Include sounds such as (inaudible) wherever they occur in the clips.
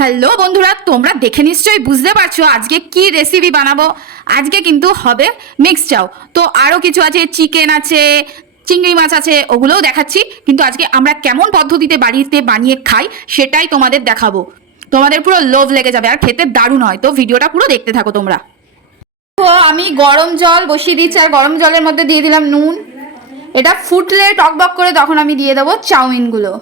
Hello বন্ধুরা, তোমরা দেখে নিশ্চয়ই বুঝতে পারছ আজকে কি রেসিপি বানাবো। আজকে কিন্তু হবে মিক্স চাও। তো আরও কিছু আছে চিকেন আছে, চিংড়ি মাছ আছে, ওগুলোও দেখাচ্ছি। কিন্তু আজকে আমরা কেমন পদ্ধতিতে বাড়িতে বানিয়ে খাই সেটাই তোমাদের দেখাবো। তোমাদের পুরো লোভ লেগে যাবে, আর খেতে দারুণ হয়। তো ভিডিওটা পুরো দেখতে থাকো তোমরা। তো আমি গরম জল বসিয়ে দিচ্ছি, আর গরম জলের মধ্যে দিয়ে দিলাম নুন। এটা ফুটলে টকবক করে তখন আমি দিয়ে দেবো চাউমিনগুলো।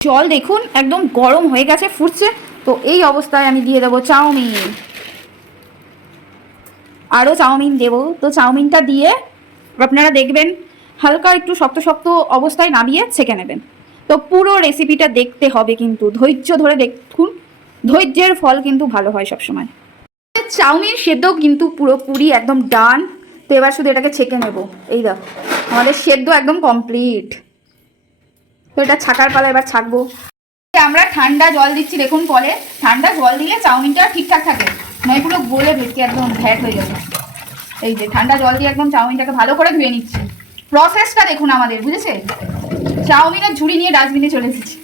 জল দেখুন, একদম গরম হয়ে গেছে, ফুটছে। তো এই অবস্থায় আমি দিয়ে দেবো চাউমিন। আরও চাউমিন দেবো। তো চাউমিনটা দিয়ে আপনারা দেখবেন, হালকা একটু শক্ত শক্ত অবস্থায় নামিয়ে ছেঁকে নেবেন। তো পুরো রেসিপিটা দেখতে হবে কিন্তু, ধৈর্য ধরে দেখুন। ধৈর্যের ফল কিন্তু ভালো হয় সবসময়। চাউমিন সেদ্ধ কিন্তু পুরোপুরি একদম ডান। তো এবার শুধু এটাকে ছেঁকে নেব। এই দেখো, আমাদের সেদ্ধ একদম কমপ্লিট তো এটা ছাকার পালা, এবার ছাকবো। আমরা ঠান্ডা জল দিচ্ছি, দেখুন কলে। ঠান্ডা জল দিলে চাউমিনটা ঠিকঠাক থাকে। নয় পুরো গলে ভেটকে একদম ভ্যাট হয়ে যাবে। এই যে, ঠান্ডা জল দিয়ে একদম চাউমিনটাকে ভালো করে ধুয়ে নিচ্ছি। প্রসেসটা দেখুন আমাদের, বুঝেছে? চাউমিনের ঝুড়ি নিয়ে ডাস্টবিনে চলে এসেছি।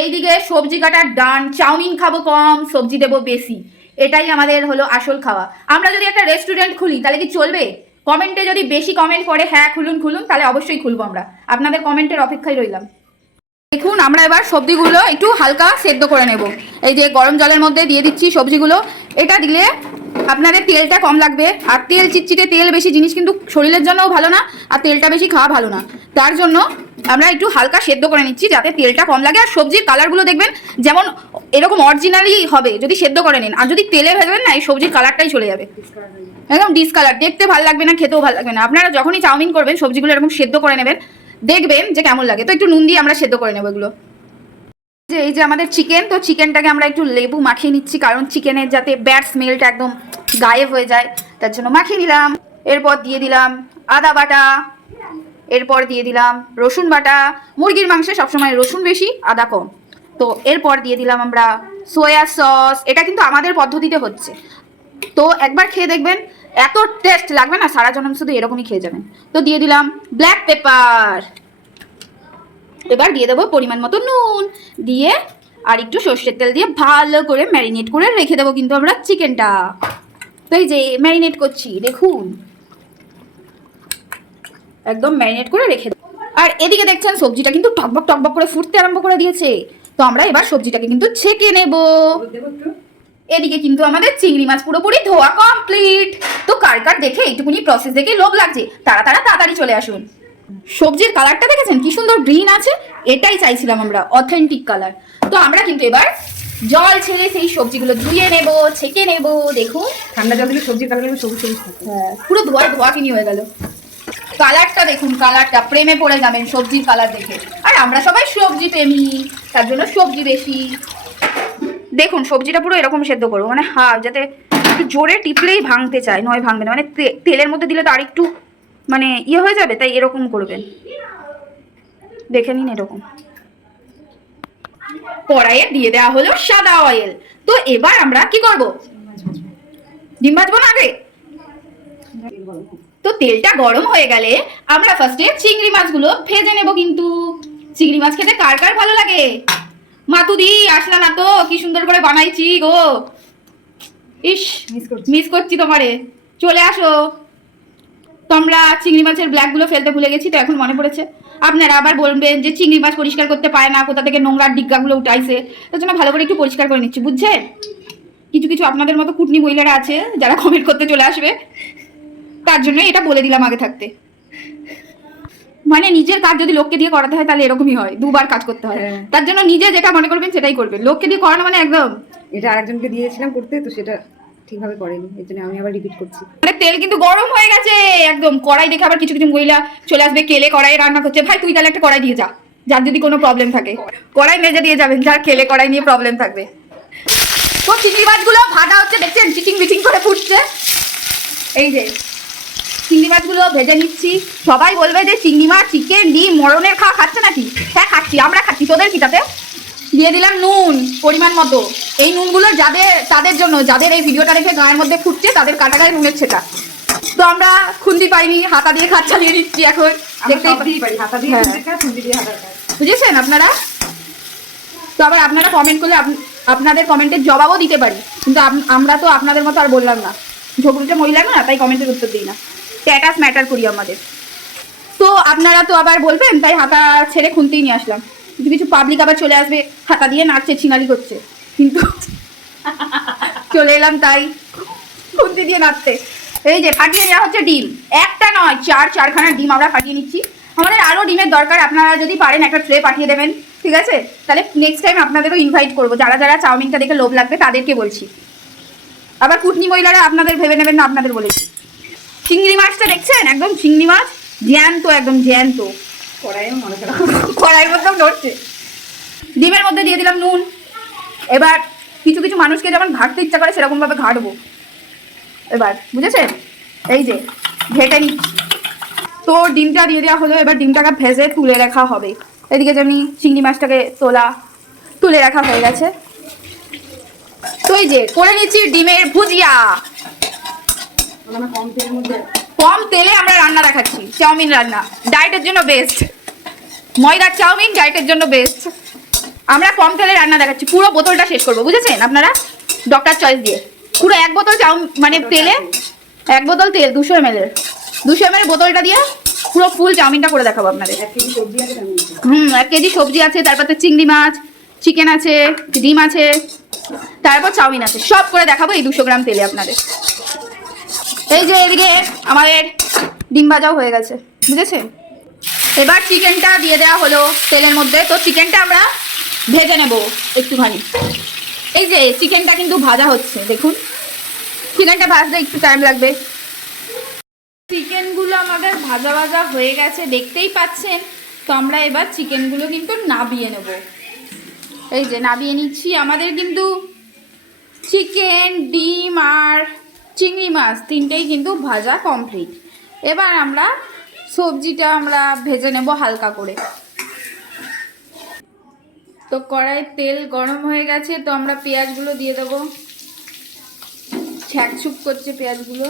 এইদিকে সবজি কাটার ডান চাউমিন খাব কম, সবজি দেবো বেশি। এটাই আমাদের হলো আসল খাওয়া। আমরা যদি একটা রেস্টুরেন্ট খুলি, তাহলে কি চলবে? কমেন্টে যদি বেশি কমেন্ট করে হ্যাঁ খুলুন খুলুন, তাহলে অবশ্যই খুলবো আমরা। আপনাদের কমেন্টের অপেক্ষায় রইলাম। দেখুন, আমরা এবার সবজিগুলো একটু হালকা সেদ্ধ করে নেব। এই যে গরম জলের মধ্যে দিয়ে দিচ্ছি সবজিগুলো। এটা দিলে আপনাদের তেলটা কম লাগবে। আর তেল, চিটচিটে তেল বেশি জিনিস কিন্তু শরীরের জন্যও ভালো না, আর তেলটা বেশি খাওয়া ভালো না। তার জন্য আমরা একটু হালকা সেদ্ধ করে নিচ্ছি যাতে তেলটা কম লাগে। আর সবজির কালারগুলো দেখবেন, যেমন এরকম অরিজিনালি হবে, যদি সেদ্ধ করে নিন। আর যদি তেলে ভেজবেন না, এই সবজির কালারটাই চলে যাবে। একদম ডিসকালার দেখতে ভালো লাগবে না, খেতেও ভালো লাগবে না। আপনারা যখনই চাউমিন করবেন, সবজিগুলো এরকম সেদ্ধ করে নেবেন। দেখবেন যে কেমন লাগে। তো একটু নুন দিয়ে আমরা সেদ্ধ করে নেব এগুলো। যে এই যে আমাদের চিকেন তো চিকেনটাকে আমরা একটু লেবু মাখিয়ে নিচ্ছি, কারণ চিকেনের যাতে ব্যাড স্মেলটা একদম গায়েব হয়ে যায়, তার জন্য মাখিয়ে নিলাম। এরপর দিয়ে দিলাম আদা বাটা, এরপর দিয়ে দিলাম রসুন বাটা। মুরগির মাংসে সবসময় রসুন বেশি, আদা কম। তো এরপর দিয়ে দিলাম আমরা সোয়া সস এটা কিন্তু আমাদের পদ্ধতিতে হচ্ছে। তো একবার খেয়ে দেখবেন এত টেস্ট লাগবে না, সারা জনম শুধু এরকমই খেয়ে যাবেন। তো দিয়ে দিলাম ব্ল্যাক পেপার এবার দিয়ে দেবো পরিমাণ মতো নুন। দিয়ে আর একটু সর্ষের তেল দিয়ে ভালো করে ম্যারিনেট করে রেখে দেবো কিন্তু আমরা চিকেনটা তো এই যে ম্যারিনেট করছি, দেখুন। একদম ম্যারিনেট করে রেখে দেবো। আর এদিকে দেখছেন, সবজিটা কিন্তু টকবক টকবক করে ফুটতে আরম্ভ করে দিয়েছে। তো আমরা এবার সবজিটাকে কিন্তু ছেঁকে নেব। এদিকে কিন্তু আমাদের চিংড়ি মাছ পুরোপুরি ধোয়া কমপ্লিট তো কার কার দেখে এইটুকুনি প্রসেস দেখে লোভ লাগছে তারা তারা তাড়াতাড়ি চলে আসুন। সবজির কালারটা দেখেছেন? কি সুন্দর গ্রিন আছে। এটাই চাইছিলাম আমরা অথেন্টিক কালার তো আমরা কিন্তু এবার জল ছেড়ে সেই সবজিগুলো ধুয়ে নেব ছেঁকে নেব দেখুন। ঠান্ডা জল দিলে সবজির কালার সবুজ সবুজ হ্যাঁ। পুরো ধোয়া ধোয়া কিনি হয়ে গেল। কালারটা দেখুন কালারটা প্রেমে পড়ে যাবেন সবজির কালার দেখে। আর আমরা সবাই সবজি প্রেমী তার জন্য সবজি বেশি। দেখুন, সবজিটা পুরো এরকম সেদ্ধ করব। মানে হা, যাতে একটু জোরে টিপলেই ভাঙতে চায়, নয় ভাঙবে না। মানে তেলের মধ্যে দিলে তো আরেকটু মানে ইয়ে হয়ে যাবে, তাই এরকম করবেন। দেখে নিন এরকম। কড়াইয়ে দিয়ে দেওয়া হলো সাদা অয়েল তো এবার আমরা কি করব? ডিম ভাজবো না আগে? তো তেলটা গরম হয়ে গেলে আমরা ফার্স্টে চিংড়ি মাছগুলো ভেজে নেব কিন্তু। চিংড়ি মাছ খেতে কার কার ভালো লাগে? মাতুদি আসলা না তো কি সুন্দর করে বানাইছি গো। ইস মিস করছি। মিস করছি তোমারে। চলে আসো। তো আমরা চিংড়ি মাছের ব্ল্যাকগুলো ফেলতে ভুলে গেছি তো এখন মনে পড়েছে। আপনারা আবার বলবেন যে চিংড়ি মাছ পরিষ্কার করতে পারে না কোথা থেকে নোংরার ডিগ্গাগুলো উঠাইছে। তার জন্য ভালো করে একটু পরিষ্কার করে নিচ্ছি বুঝছে? কিছু কিছু আপনাদের মতো কুটনি মহিলারা আছে যারা কমেন্ট করতে চলে আসবে। তার জন্য এটা বলে দিলাম আগে থাকতে। মানে নিজের কাজ যদি লোককে দিয়ে করাতে হয় তাহলে এরকমই হয় দুবার কাজ করতে হয়। হ্যাঁ। তার জন্য নিজে যেটা মনে করবেন সেটাই করবেন। লোককে দিয়ে করানো মানে একদম। এটা আরেকজনকে দিয়েছিলাম করতে তো সেটা ঠিকভাবে করেনি। এই জন্য আমি আবার রিপিট করছি। মানে তেল কিন্তু গরম হয়ে গেছে! একদম কড়াই দেখে আবার কিছু কিছু মহিলা চলে আসবে কেলে কড়াই রান্না করছে। ভাই তুই তাহলে একটা কড়াই দিয়ে যা যার যদি কোনো প্রবলেম থাকে। কড়াই মেজে দিয়ে যাবেন যার কেলে কড়াই নিয়ে প্রবলেম থাকবে। তো চিংড়ি মাছগুলো ভাজা হচ্ছে দেখছেন? চিচিং বিচিং করে ফুটছে। এই যে চিংড়ি মাছগুলো ভেজে নিচ্ছি। সবাই বলবে যে চিংড়ি মাছ চিকেন ডিম মরণের খাওয়া খাচ্ছে নাকি? হ্যাঁ খাচ্ছি আমরা খাচ্ছি। তোদের কি তাতে দিয়ে দিলাম নুন পরিমাণ মতো। এই নুনগুলো যাদের তাদের জন্য যাদের এই ভিডিওটা রেখে গায়ের মধ্যে ফুটছে তাদের কাটা গায়ে নুনের ছেটা। তো আমরা খুন্দি পাইনি হাতা দিয়ে খাচ্ছা দিয়ে দিচ্ছি এখন। দেখতেই হ্যাঁ। বুঝেছেন আপনারা? তো আবার আপনারা কমেন্ট করলে আপনাদের কমেন্টের জবাবও দিতে পারি। কিন্তু আমরা তো আপনাদের মতো আর বললাম না। ঝগড়ুটে মহিলা না তাই কমেন্টের উত্তর দিই না। স্ট্যাটাস ম্যাটার করি আমাদের। তো আপনারা তো আবার বলবেন, তাই হাতা ছেড়ে খুনতেই নিয়ে আসলাম। কিছু কিছু পাবলিক আবার চলে আসবে, হাতা দিয়ে নাচছে ছিনালি করছে। কিন্তু (laughs) চলে এলাম তাই খুন্তি দিয়ে নাচতে। এই যে ফাটিয়ে নেওয়া হচ্ছে ডিম। একটা নয়, চার, চারখানা ডিম আমরা ফাটিয়ে নিচ্ছি। আমাদের আরও ডিমের দরকার, আপনারা যদি পারেন একটা ট্রে পাঠিয়ে দেবেন, ঠিক আছে? তাহলে নেক্সট টাইম আপনাদেরও ইনভাইট করব। যারা যারা চাউমিনটা দেখে লোভ লাগবে, তাদেরকে বলছি। আবার কুটনি মহিলারা আপনাদের ভেবে নেবেন না, আপনাদের বলেছি। চিংড়ি মাছটা দেখছেন? একদম চিংড়ি মাছ জ্যান্ত একদম জ্যান্ত। কড়াইয়ের মধ্যেও নড়ছে ডিমের মধ্যে দিয়ে দিলাম নুন। এবার কিছু কিছু মানুষকে যেমন ঘাটতে ইচ্ছা করে সেরকমভাবে ঘাটবো। এবার বুঝেছেন? এই যে ঘেটে নিচ্ছি। তো ডিমটা দিয়ে দেওয়া হলো এবার ডিমটাকে ভেজে তুলে রাখা হবে। এদিকে যেমনি চিংড়ি মাছটাকে তোলা তুলে রাখা হয়ে গেছে। তো এই যে করে নিচ্ছি ডিমের ভুজিয়া। কম তেলে আমরা রান্না দেখাচ্ছি চাউমিন রান্না। ডায়েটের জন্য বেস্ট ময়দার চাউমিন ডায়েটের জন্য বেস্ট আমরা কম তেলে রান্না দেখাচ্ছি পুরো বোতলটা শেষ করব বুঝেছেন? আপনারা ডক্টর চয়েস দিয়ে। পুরো এক বোতল চাউ মানে তেলে এক বোতল তেল দুশো এম এর। দুশো এম বোতলটা দিয়ে পুরো ফুল চাউমিনটা করে দেখাবো আপনাদের। হুম এক কেজি সবজি আছে তারপর তো চিংড়ি মাছ চিকেন আছে ডিম আছে তারপর চাউমিন আছে। সব করে দেখাবো এই দুশো গ্রাম তেলে আপনাদের। এই যে এদিকে, আমাদের ডিম ভাজাও হয়ে গেছে বুঝেছেন এবার চিকেনটা দিয়ে দেওয়া হলো তেলের মধ্যে। তো চিকেনটা আমরা ভেজে নেব একটুখানি। এই যে চিকেনটা কিন্তু ভাজা হচ্ছে, দেখুন। চিকেনটা ভাজতে একটু টাইম লাগবে। চিকেনগুলো আমাদের ভাজা ভাজা হয়ে গেছে, দেখতেই পাচ্ছেন? তো আমরা এবার চিকেনগুলো কিন্তু নাবিয়ে নেব। এই যে নাবিয়ে নিচ্ছি। আমাদের কিন্তু চিকেন, ডিম আর চিংড়ি মাছ, তিনটেই কিন্তু ভাজা কমপ্লিট এবার আমরা সবজিটা আমরা ভেজে নেব হালকা করে। তো কড়াই তেল গরম হয়ে গেছে, তো আমরা পেঁয়াজগুলো দিয়ে দেবো। ছ্যাকছুক করছে পেঁয়াজগুলো।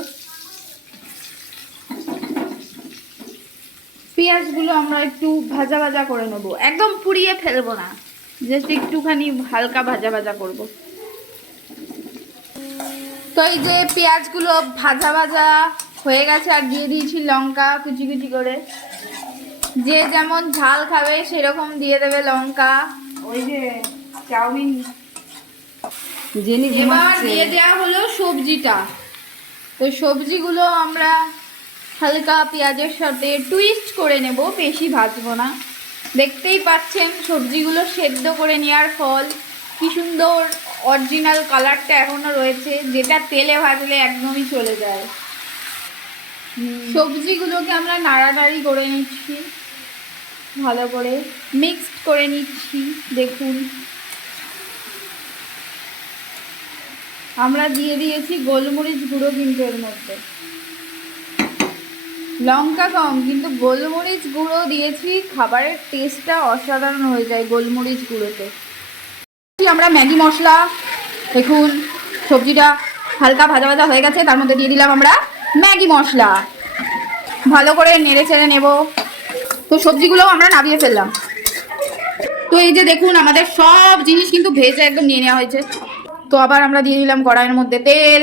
পেঁয়াজগুলো আমরা একটু ভাজা ভাজা করে নেব। একদম পুড়িয়ে ফেলব না, জাস্ট একটুখানি হালকা ভাজা ভাজা করব। তো এই যে পেঁয়াজগুলো ভাজা ভাজা হয়ে গেছে আর দিয়ে দিয়েছি লঙ্কা কুচি কুচি করে। যে যেমন ঝাল খাবে সেরকম দিয়ে দেবে লঙ্কা। ওই যে চাউমিন। এবার দিয়ে দেওয়া হলো সবজিটা। তো সবজিগুলো আমরা হালকা পেঁয়াজের সাথে টুইস্ট করে নেব বেশি ভাজবো না। দেখতেই পাচ্ছেন সবজিগুলো সেদ্ধ করে নেওয়ার ফল। কি সুন্দর অরিজিনাল কালারটা এখনও রয়েছে যেটা তেলে ভাজলে একদমই চলে যায়। সবজিগুলোকে আমরা নাড়ানাড়ি করে নিচ্ছি ভালো করে মিক্সড করে নিচ্ছি দেখুন। আমরা দিয়ে দিয়েছি গোলমরিচ গুঁড়ো কিন্তু এর মধ্যে। লঙ্কা কম কিন্তু গোলমরিচ গুঁড়ো দিয়েছি খাবারের টেস্টটা অসাধারণ হয়ে যায় গোলমরিচ গুঁড়োতে। আমরা ম্যাগি মশলা দেখুন সবজিটা হালকা ভাজা ভাজা হয়ে গেছে তার মধ্যে দিয়ে দিলাম আমরা ম্যাগি মশলা। ভালো করে নেড়ে চেড়ে নেব। তো সবজিগুলোও আমরা নামিয়ে ফেললাম। তো এই যে দেখুন আমাদের সব জিনিস কিন্তু ভেজে একদম নিয়ে নেওয়া হয়েছে। তো আবার আমরা দিয়ে দিলাম কড়াইয়ের মধ্যে তেল।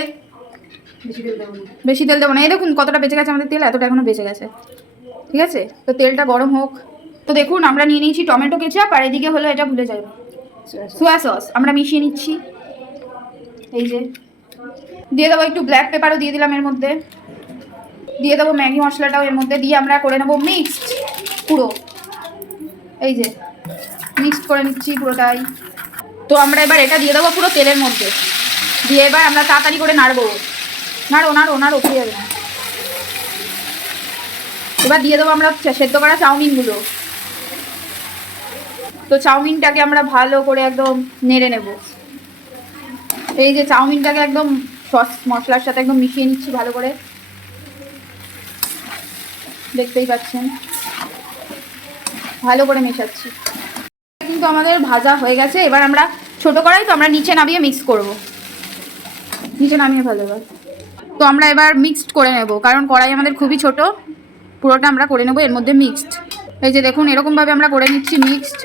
বেশি তেল দেবো না। বেশি তেল দেবো না। এই দেখুন কতটা বেঁচে গেছে আমাদের তেল এতটা এখনও বেঁচে গেছে। ঠিক আছে? তো তেলটা গরম হোক। তো দেখুন আমরা নিয়ে নিয়েছি টমেটো কেচাপ আর এদিকে হলো এটা ভুলে যাবে সোয়া সস আমরা মিশিয়ে নিচ্ছি। এই যে। দিয়ে দেবো একটু ব্ল্যাক পেপারও দিয়ে দিলাম এর মধ্যে। দিয়ে দেবো ম্যাগি মশলাটাও এর মধ্যে দিয়ে আমরা করে নেব মিক্সড পুরো। এই যে। মিক্সড করে নিচ্ছি পুরোটাই। তো আমরা এবার এটা দিয়ে দেবো পুরো তেলের মধ্যে। দিয়ে এবার আমরা তাড়াতাড়ি করে নাড়বো। নাড়ো নাড়ো নাড়ো, খেয়ে যাবে এবার দিয়ে দেবো আমরা সেদ্ধ করা চাউমিনগুলো। তো চাউমিনটাকে আমরা ভালো করে একদম নেড়ে নেব। এই যে চাউমিনটাকে একদম সস মশলার সাথে একদম মিশিয়ে নিচ্ছি ভালো করে। দেখতেই পাচ্ছেন। ভালো করে মেশাচ্ছি। কিন্তু আমাদের ভাজা হয়ে গেছে, এবার আমরা ছোট করাই তো আমরা নিচে নামিয়ে মিক্স করব। নিচে নামিয়ে ভালো এবার তো আমরা এবার মিক্সড করে নেব, কারণ কড়াই আমাদের খুবই ছোট। পুরোটা আমরা করে নেব, এর মধ্যে মিক্সড এই যে দেখুন, এরকমভাবে আমরা করে নিচ্ছি মিক্সড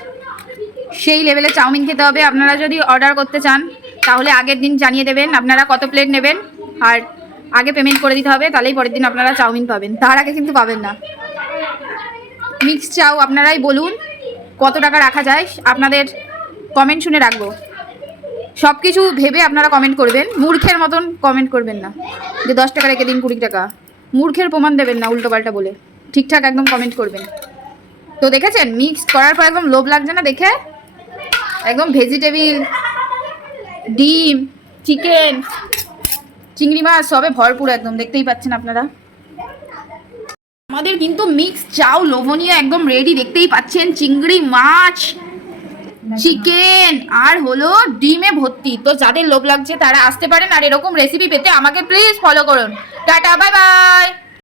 সেই লেভেলে চাউমিন খেতে হবে। আপনারা যদি অর্ডার করতে চান, তাহলে আগের দিন জানিয়ে দেবেন আপনারা কত প্লেট নেবেন। আর আগে পেমেন্ট করে দিতে হবে, তাহলেই পরের দিন আপনারা চাউমিন পাবেন। তার আগে কিন্তু পাবেন না। মিক্স চাউ আপনারাই বলুন, কত টাকা রাখা যায়, আপনাদের কমেন্ট শুনে রাখব। সব কিছু ভেবে আপনারা কমেন্ট করবেন। মূর্খের মতন কমেন্ট করবেন না। যে দশ টাকা রেখে দিন, কুড়ি টাকা। মূর্খের প্রমাণ দেবেন না উল্টোপাল্টা বলে। ঠিকঠাক একদম কমেন্ট করবেন। তো দেখেছেন? মিক্স করার পর একদম লোভ লাগছে না দেখে? একদম ভেজিটেবিল ডিম চিকেন চিংড়ি মাছ, সবে ভরপুর একদম, দেখতেই পাচ্ছেন আপনারা। আমাদের কিন্তু মিক্স চাও লোভনীয় একদম রেডি দেখতেই পাচ্ছেন চিংড়ি মাছ চিকেন আর হলো ডিমে ভর্তি। তো যাদের লোভ লাগছে তারা আসতে পারেন, আর এরকম রেসিপি পেতে আমাকে প্লিজ ফলো করুন। Tata bye bye